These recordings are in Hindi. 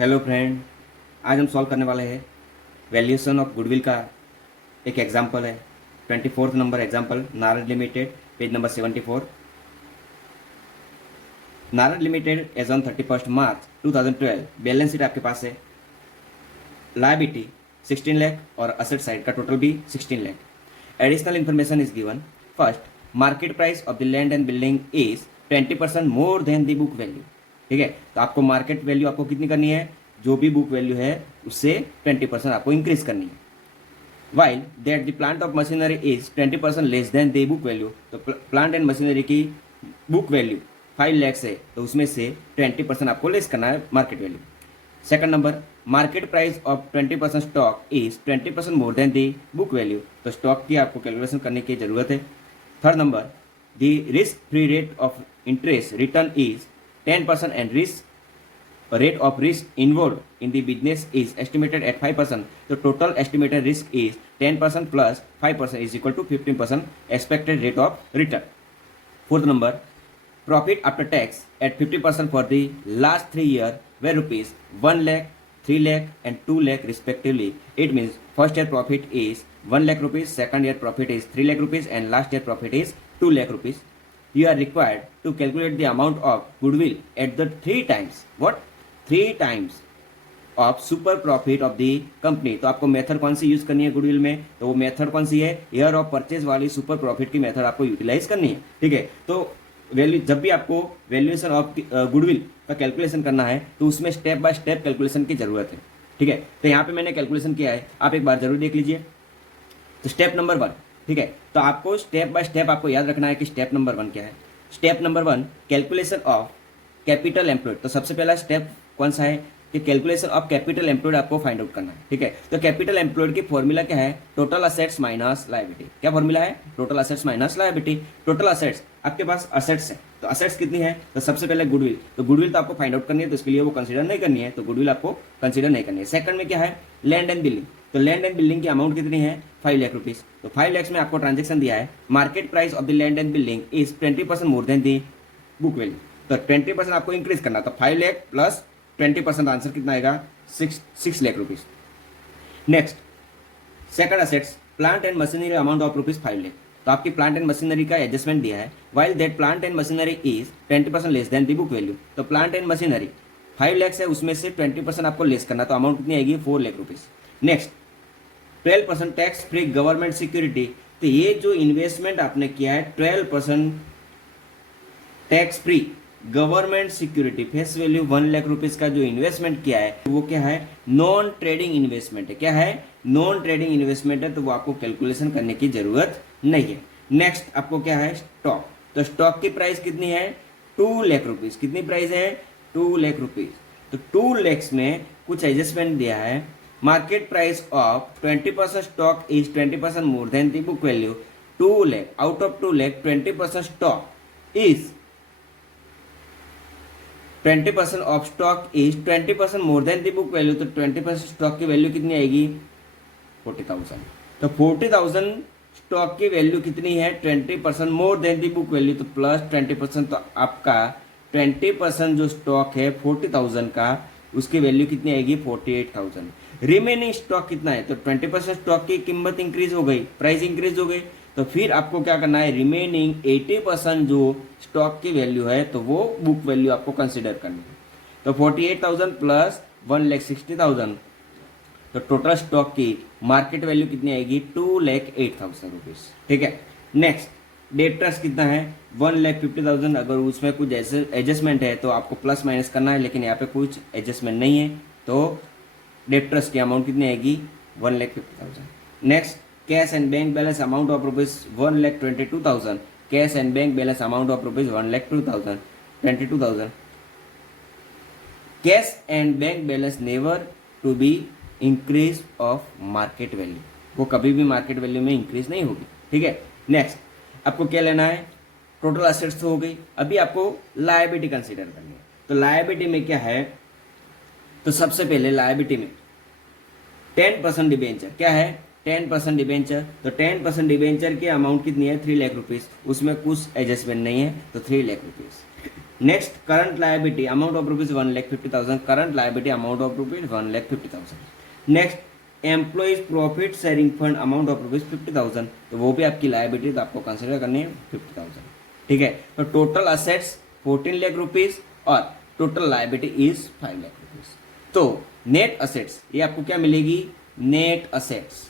हेलो फ्रेंड, आज हम सॉल्व करने वाले हैं वैल्यूएशन ऑफ गुडविल का एक एग्जांपल है। 24 number example, Narad limited, page number 74। Narad limited as on 31 March 2012 balance sheet आपके पास है। लायबिलिटी 16 लाख और असेट साइड का टोटल भी 16 lakh. Additional information is given. First, market price of the land and building is 20% more than the book value. ठीक है, तो आपको मार्केट वैल्यू आपको कितनी करनी है, जो भी बुक वैल्यू है उससे 20% आपको इंक्रीज करनी है। While that the plant of machinery is 20% less than the book value, तो प्लांट एंड मशीनरी की बुक वैल्यू 5 लाख है, तो उसमें से 20% आपको लेस करना है market value. Second number, market price of 20% stock is 20% more than the book value, तो स्टॉक की आपको कैलकुलेशन करने की जरूरत है। Third number, the risk free rate of interest return is 10% and risk rate of risk involved in the business is estimated at 5%. The total estimated risk is 10% plus 5% is equal to 15% expected rate of return. Fourth number, profit after tax at 50% for the last 3 years were rupees 1 lakh, 3 lakh and 2 lakh respectively. It means first year profit is 1 lakh rupees, second year profit is 3 lakh rupees and last year profit is 2 lakh rupees. You are required to calculate the amount of goodwill at the 3 times. What? 3 times of super profit of the company. तो आपको मेथड कौन सी यूज करनी है गुडविल में, तो वो मेथड कौन सी है, ईयर ऑफ परचेज वाली सुपर प्रॉफिट की मेथड आपको यूटिलाइज करनी है। ठीक है, तो वैल्यू जब भी आपको वैल्यूएशन ऑफ गुडविल का कैलकुलेशन करना है तो उसमें स्टेप बाय स्टेप कैलकुलेशन की जरूरत है। ठीक है, तो यहाँ पे मैंने कैलकुलेशन किया है, आप एक बार जरूर देख लीजिए। तो स्टेप नंबर 1, ठीक है, तो आपको स्टेप बाय स्टेप आपको याद रखना है कि स्टेप नंबर 1 क्या है। Step number 1, calculation of capital employed. तो सबसे पहला स्टेप कौन सा है कि कैलकुलेशन ऑफ कैपिटल एम्प्लॉयड आपको फाइंड आउट करना है। ठीक है, तो कैपिटल एम्प्लॉयड की फॉर्मूला क्या है, टोटल असेट्स माइनस लायबिलिटी। क्या फॉर्मूला है, total assets minus liability. Total assets, आपके पास असेट्स है, तो असेट्स कितनी है, तो सबसे पहले गुडविल। तो गुडविल तो आपको फाइंड आउट करनी है, तो इसके लिए वो कंसीडर नहीं करनी है, तो गुडविल आपको कंसीडर नहीं करनी है। सेकंड में क्या है, लैंड एंड बिल्डिंग। तो लैंड एंड बिल्डिंग की अमाउंट कितनी है, 5 लाख रुपीज। तो 5 लाख में आपको ट्रांजेक्शन दिया है, market price of the land and building is 20% more than the book value. तो 20% आपको इंक्रीज करना, तो 5 लाख प्लस 20% आंसर कितना आएगा, 6 lakh rupees. Next, second assets, plant and machinery amount of rupees 5 lakh. तो आपकी प्लांट एंड मशीनरी का एडजस्टमेंट दिया है, while that plant and machinery is 20% less than the book value. तो प्लांट एंड मशीनरी 5 लाख है, उसमें से 20% आपको लेस करना, तो अमाउंट कितनी आएगी, 4 lakh rupees. Next, 12% tax free government security. तो ये जो इन्वेस्टमेंट आपने किया है 12% tax free government security, face value 1 lakh rupees का जो इन्वेस्टमेंट किया है वो क्या है, नॉन ट्रेडिंग इन्वेस्टमेंट है। क्या है, नॉन ट्रेडिंग इन्वेस्टमेंट है, तो वो आपको कैलकुलेशन करने की जरूरत नहीं है। नेक्स्ट आपको क्या है, स्टॉक। तो स्टॉक की प्राइस कितनी है, 2 लाख रुपीज। कितनी प्राइस है, 2 लाख रुपीज। तो 2 लैक्स में कुछ एडजस्टमेंट दिया है, market price of 20% stock is 20% more than the book value. 2 lakh out of 2 lakh 20% stock is 20% of stock is 20% more than the book value. तो 20% स्टॉक की वैल्यू कितनी आएगी, 40,000। तो 40,000 स्टॉक की वैल्यू कितनी है, 20% more than the book value, तो प्लस 20%। तो आपका 20% जो स्टॉक है 40,000 का, उसकी वैल्यू कितनी आएगी, 48,000। रिमेनिंग स्टॉक कितना है, तो 20% स्टॉक की कीमत इंक्रीज हो गई, प्राइस इंक्रीज हो गई, तो फिर आपको क्या करना है, रिमेनिंग 80% जो स्टॉक की वैल्यू है तो वो बुक वैल्यू आपको कंसिडर करनी है। तो 48,000 प्लस 1,60,000, तो टोटल स्टॉक की मार्केट वैल्यू कितनी आएगी, 2,08,000 रुपीज। ठीक है, नेक्स्ट, डेटर्स कितना है, 1,50,000। अगर उसमें कुछ एडजस्टमेंट है तो आपको प्लस माइनस करना है, लेकिन यहाँ पे कुछ एडजस्टमेंट नहीं है, तो डेटर्स की अमाउंट कितनी आएगी, 1,50,000। Next, cash and bank balance amount of rupees 1,22,000। Cash and bank balance amount of rupees 1,22,000। Cash and bank balance never to be increase of market value, वो कभी भी मार्केट वैल्यू में इंक्रीज नहीं होगी। ठीक है, नेक्स्ट आपको क्या लेना है, टोटल असेट्स तो हो गई, अभी आपको लायबिलिटी कंसीडर करनी है। तो लायबिलिटी में क्या है, तो सबसे पहले लायबिलिटी में 10% डिबेंचर। क्या है, 10% डिबेंचर, तो 10% डिबेंचर की अमाउंट कितनी है 3 लाख रुपीज, उसमें कुछ एडजस्टमेंट नहीं है तो 3 lakh rupees. Next current liability amount of rupees 1,50,000, current liability amount of rupees 1,50,000। Next employees profit sharing fund amount of rupees 50,000, तो वो भी आपकी लायबिलिटी तो आपको कंसिडर करनी है 50,000। ठीक है, तो टोटल असेट्स 14 लाख रुपीज और total liability is 5 lakh rupees. तो नेट असेट्स ये आपको क्या मिलेगी, नेट असेट्स,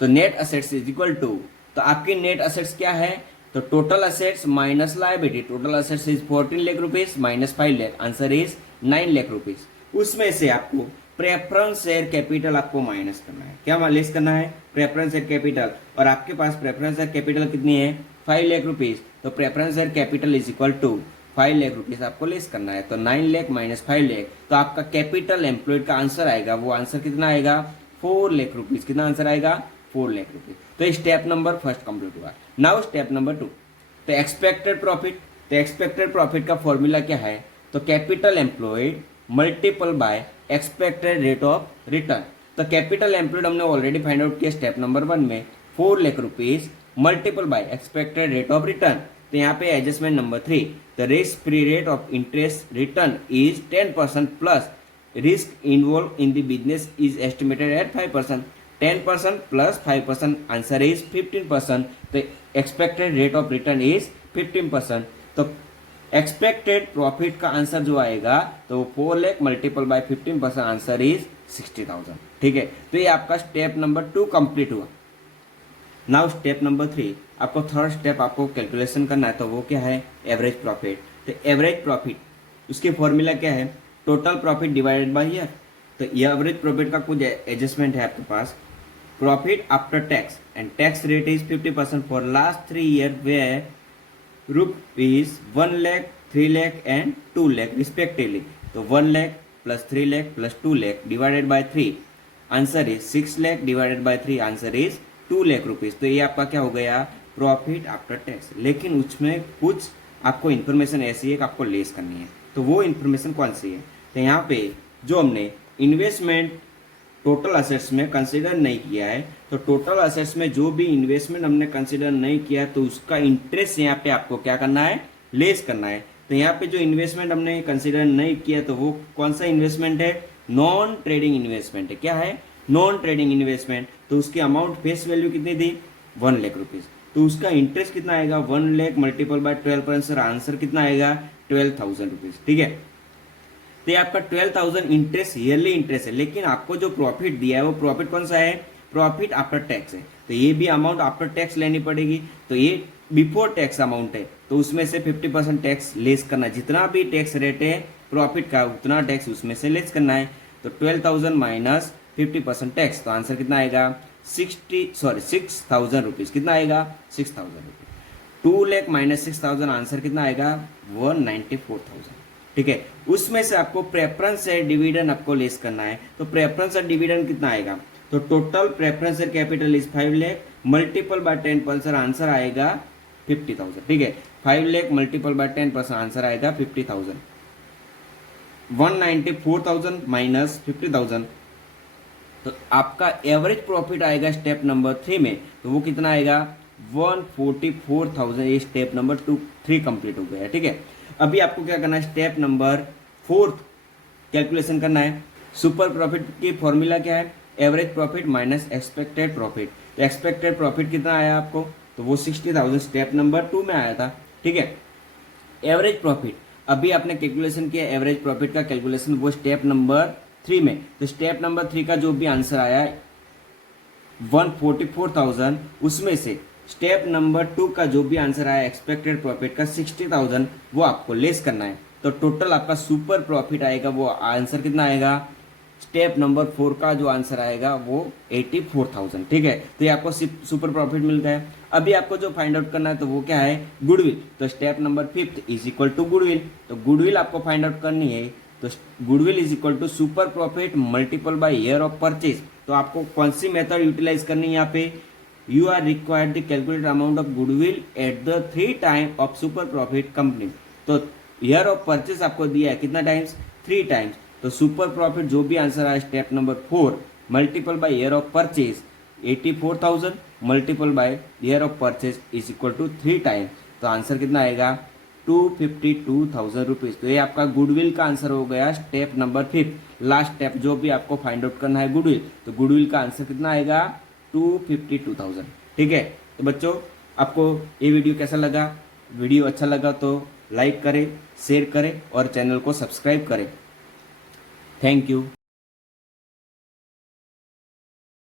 तो net assets is equal to, तो आपकी नेट असेट्स क्या है, तो total assets minus liability, total assets is 14 lakh rupees minus 5 lakh, answer is 9 lakh rupees. उसमें से आपको प्रेफरेंस शेयर कैपिटल आपको माइनस करना है, क्या लेस करना है, प्रेफरेंस शेयर कैपिटल, और आपके पास प्रेफरेंस शेयर कैपिटल कितनी है 5 लाख रुपीज, तो preference share capital is equal to 5 lakh rupees आपको लेस करना है, तो 9 लाख माइनस 5 लाख, तो आपका कैपिटल एम्प्लॉयड का आंसर आएगा, वो आंसर कितना आएगा 4 लाख रुपीज, कितना आंसर आएगा 4 लाख रुपीज। तो स्टेप नंबर फर्स्ट कंप्लीट हुआ। नाउ स्टेप नंबर 2, तो एक्सपेक्टेड प्रॉफिट, तो एक्सपेक्टेड प्रॉफिट का फॉर्मूला क्या है, तो capital employed multiple bye expected rate of return, तो कैपिटल एम्प्लॉयड हमने ऑलरेडी फाइंड आउट किया स्टेप नंबर 1 में 4 lakh rupees multiple bye expected rate of return, तो यहाँ पे adjustment number 3, the risk free rate of interest return is 10% plus risk involve in the business is estimated at 5%, 10% plus 5% answer is 15%, तो expected rate of return is 15%, तो एक्सपेक्टेड प्रॉफिट का आंसर जो आएगा तो वो 4 lakh multiple bye 15% answer is 60,000। ठीक है, तो ये आपका स्टेप नंबर 2 कंप्लीट हुआ। नाउ स्टेप नंबर 3, आपको थर्ड स्टेप आपको कैलकुलेशन करना है, तो वो क्या है एवरेज प्रॉफिट, तो एवरेज प्रॉफिट उसके फॉर्मूला क्या है, total profit divided by year, तो ये एवरेज प्रॉफिट का कुछ एडजस्टमेंट है आपके पास, profit after tax and tax rate is 50% for last 3 year where rupees 1 lakh 3 lakh and 2 lakh respectively, तो 1 lakh plus 3 lakh plus 2 lakh divided by 3, answer is 6 lakh divided by 3, answer is 2 lakh rupees. तो ये आपका क्या हो गया प्रॉफिट आफ्टर टैक्स, लेकिन उसमें कुछ आपको इन्फॉर्मेशन ऐसी है कि आपको लेस करनी है, तो वो इन्फॉर्मेशन कौन सी है, तो यहाँ पे जो हमने इन्वेस्टमेंट टोटल असेट्स में कंसिडर नहीं किया है, तो टोटल असेट्स में जो भी इन्वेस्टमेंट हमने कंसिडर नहीं किया तो उसका इंटरेस्ट यहाँ पे आपको क्या करना है लेस करना है, तो यहाँ पे जो इन्वेस्टमेंट हमने कंसिडर नहीं किया तो वो कौन सा इन्वेस्टमेंट है, नॉन ट्रेडिंग इन्वेस्टमेंट है, क्या है नॉन ट्रेडिंग इन्वेस्टमेंट, तो उसकी अमाउंट फेस वैल्यू कितनी थी 1 लाख रुपीज, तो उसका इंटरेस्ट कितना आएगा 1 लाख मल्टीपल बाय 12%, आंसर कितना आएगा 12,000 रुपीज। ठीक है, तो ये आपका 12,000 इंटरेस्ट ईयरली इंटरेस्ट है, लेकिन आपको जो प्रॉफिट दिया है वो प्रॉफिट कौन सा है प्रॉफिट आफ्टर टैक्स है, तो ये भी अमाउंट आफ्टर टैक्स लेनी पड़ेगी, तो ये बिफोर टैक्स अमाउंट है, तो उसमें से 50% टैक्स लेस करना है, जितना भी टैक्स रेट है प्रॉफिट का उतना टैक्स उसमें से लेस करना है, तो 12,000 माइनस 50% टैक्स, तो आंसर कितना आएगा 6,000 रुपीज, कितना आएगा 6,000 रुपीज। 2 लाख माइनस 6,000 आंसर कितना आएगा 194,000। ठीक है, उसमें से आपको प्रेफरेंस शेयर डिविडेंड आपको लेस करना है, तो प्रेफरेंस शेयर डिविडेंड कितना आएगा, तो total preference share capital is 5 lakh multiple bye 10% answer आएगा 50,000। ठीक है, 5 लाख मल्टीपल बाय 10% आंसर आएगा 50,000, 194,000 माइनस 50,000, तो आपका एवरेज प्रॉफिट आएगा स्टेप नंबर 3 में, तो वो कितना आएगा 144,000। ये स्टेप नंबर 3 कंप्लीट हो गया है। ठीक है, अभी आपको क्या करना है स्टेप नंबर 4 कैलकुलेशन करना है। सुपर प्रॉफिट की फॉर्मूला क्या है average profit minus expected profit, तो एक्सपेक्टेड प्रॉफिट कितना आया आपको, तो वो 60,000 स्टेप नंबर 2 में आया था। ठीक है, एवरेज प्रॉफिट अभी आपने कैलकुलेशन किया एवरेज प्रॉफिट का कैलकुलेशन वो स्टेप नंबर 3 में, तो स्टेप नंबर 3 का जो भी आंसर आया 144,000, उसमें से स्टेप नंबर 2 का जो भी आंसर आया एक्सपेक्टेड प्रॉफिट का 60,000 वो आपको लेस करना है, तो टोटल आपका सुपर प्रॉफिट आएगा, वो आंसर कितना आएगा स्टेप नंबर 4 का जो आंसर आएगा वो 84,000। ठीक है, तो ये आपको सुपर प्रॉफिट मिलता है। अभी आपको जो फाइंड आउट करना है तो वो क्या है गुडविल, तो step number 5 is equal to goodwill, तो गुडविल आपको फाइंड आउट करनी है, तो goodwill is equal to super profit multiple by year of purchase, तो आपको कौन सी मेथड यूटिलाइज करनी है यहाँ पे, you are required the calculate amount of goodwill at the 3 time of super profit company, तो ईयर ऑफ परचेज आपको दिया है कितना टाइम्स 3 टाइम्स, तो सुपर प्रॉफिट जो भी आंसर आया step number 4 multiple by year of purchase 84,000 multiple by year of purchase is equal to 3 time, तो आंसर कितना आएगा 252,000 रुपीज। तो ये आपका गुडविल का आंसर हो गया स्टेप नंबर 5, लास्ट स्टेप जो भी आपको फाइंड आउट करना है गुडविल, तो गुडविल का आंसर कितना आएगा 252,000। ठीक है, तो बच्चों आपको ये वीडियो कैसा लगा? वीडियो अच्छा लगा तो लाइक करें, शेयर करें और चैनल को सब्सक्राइब करें। Thank you.